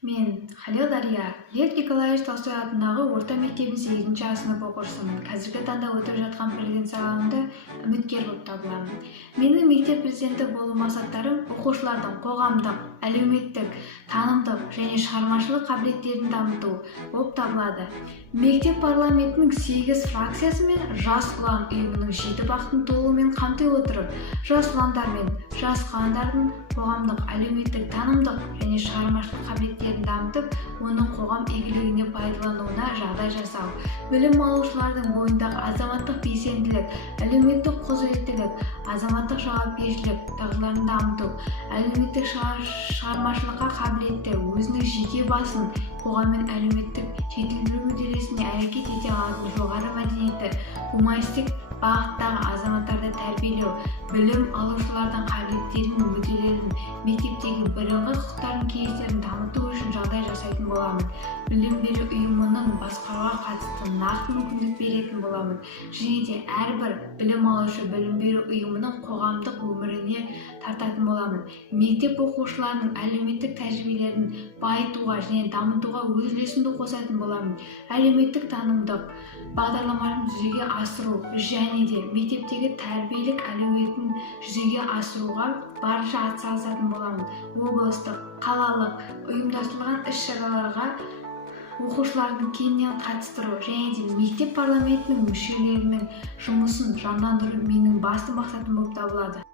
Мен Халил Дария, Лев Николаевич Толстой атындағы орта мектебінің 8-ші А сынып оқушысымын. Қазіргі таңда өтіп жатқан президент сайлауында үміткер болып табыламын. Менің мектеп президенті болу мақсаттарым оқушылардың қоғамдық, әлеуметтік, танымдық және шығармашылық қабілеттерін дамыту болып табылады. Мектеп парламентінің 8 фракциясы мен жас ұлан ұйымының 7 бағытын толығымен қамти отырып, жас ұландар мен жас қаландардың қоғамдық, әлеуметтік, танымдық және шығармашылық қабілеттерін дамытып, оның қоғам игілігіне пайдалануына жағдай жасау, білім алушылардың бойындағы азаматтық белсенділік, әлеуметтік құзыреттілік, азаматтық жауапкершілік дағдыларын дамыту, әлеуметтік шығармашылыққа қабілетті, өзінің жеке басын қоғам мен әлеуметтік жетілдіру мүдделесіне әрекет ете алатын жоғары мәдениетті, гуманистік бағыттағы азаматтарды тәрбиелеу, білім алушылардың қабілеттері мен мүдделерін, мектептегі бірыңғай құқықтарын кеңестерін дамыту үшін жағдай жасайтын боламын. Білім беру ұйымының басқаруға қатысты нақты мүмкіндік беретін боламын. Және де әрбір білім алушы білім беру ұйымының қоғамдық өміріне тартатын боламын. Мектеп оқушыларының әлеуметтік тәжірибелерін байытуға және дамытуға өз үлесімді қосатын боламын. Әлеуметтік танымдық бағдарламаларын жүзеге асыру және де мектептегі тәрбиелік әлеуетін жүзеге асыруға барынша атсалысатын боламын. Облыстық, қалалық ұйымдастырылған іс-шараларға оқушылардың кеңінен қатыстыру және де мектеп парламентінің мүшелерінің жұмысын жандандыру менің басты мақсатым болып табылады.